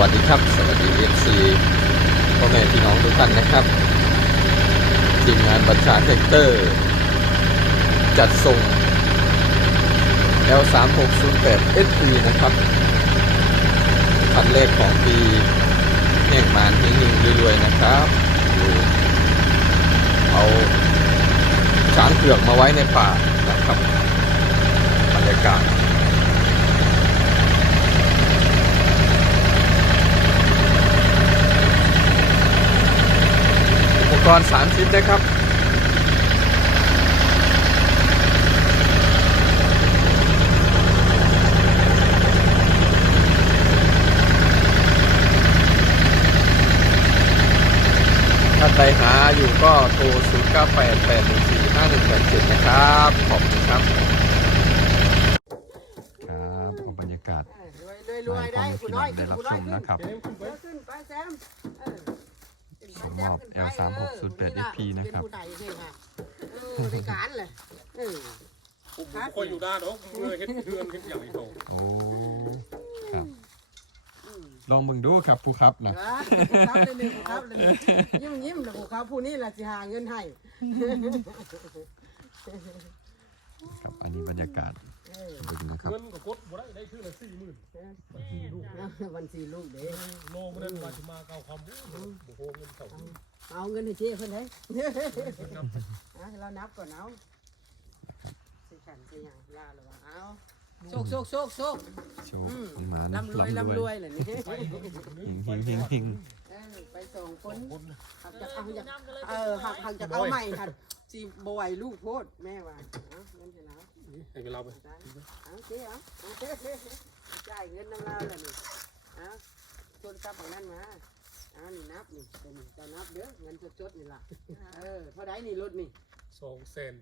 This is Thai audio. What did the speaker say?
วัสดีครับ สวัสดีเอฟซีพ่อแม่พี่น้องทุกท่านนะครับ ทีมงานบัญชาเท็กเตอร์ จัดส่ง L3608 SP นะครับคันเรกของปีแห่งมานเฮงรวยๆนะครับเอาช้างเผือกมาไว้ในป่านะครับบรรยากาศ กรณ์3ชิ้นนะครับถ้าใครหาอยู่ก็โทร 0 9 8 8 1 4 5 1 8 7 นะครับ ขอบคุณครับ ครับขอบรรยากาศรวยรวยรวยได้คุณน้อยขึ้นคุณน้อยขึ้นนะครับเออขึ้นไปแซม มอบขึ้นไป L3608 เออ FP นะครับเป็นผู้ใดเนี่ยค่ะเออในการเลยเออผมบ่ค่อยอยู่ด้านเนาะเมื่อเฮ็ดเพื่อนเฮ็ดอย่างนี้โตโอ้ครับลองมึงดูครับผู้ครับนะ ครับเลยหนึ่งครับเลยยิ้มยิ้มนะผู้ครับผู้นี้แหละจะหาเงินให้ ครับ อันนี้บรรยากาศ เออดูนะครับเงินก็กดบ่ได้ได้ชื่อละสี่หมื่นลูกวันสี่ลูกเด้โลบ่ได้ว่าสิมาเก้าคำบ่โหเงินเขาเอาเงินให้เจ๊เพิ่นเลยเอาเรานับก่อนเอาสิขันสิหยังลาหรือว่าเอาโชคโชคโชคโชคโชว์นี่มานะร่ำรวยร่ำรวยเลยนี่เฮงเฮงเฮงเฮงเออไปส่งคนหักจากเอาจากเออหักหักจากเอาใหม่ค่ะ จีบไหวลูกโพดแม่ว่าเอาเงินเสร็จแล้วให้เราไปได้เอาเจ๊เอาเอาจ่ายเงินน้ำเล่าเลยนี่เอาชนซับของนั่นมาเอานี่นับนี่เป็นจะนับเด้อเงินจดๆนี่ล่ะเออเท่าไดนี่รถนี่สองเซน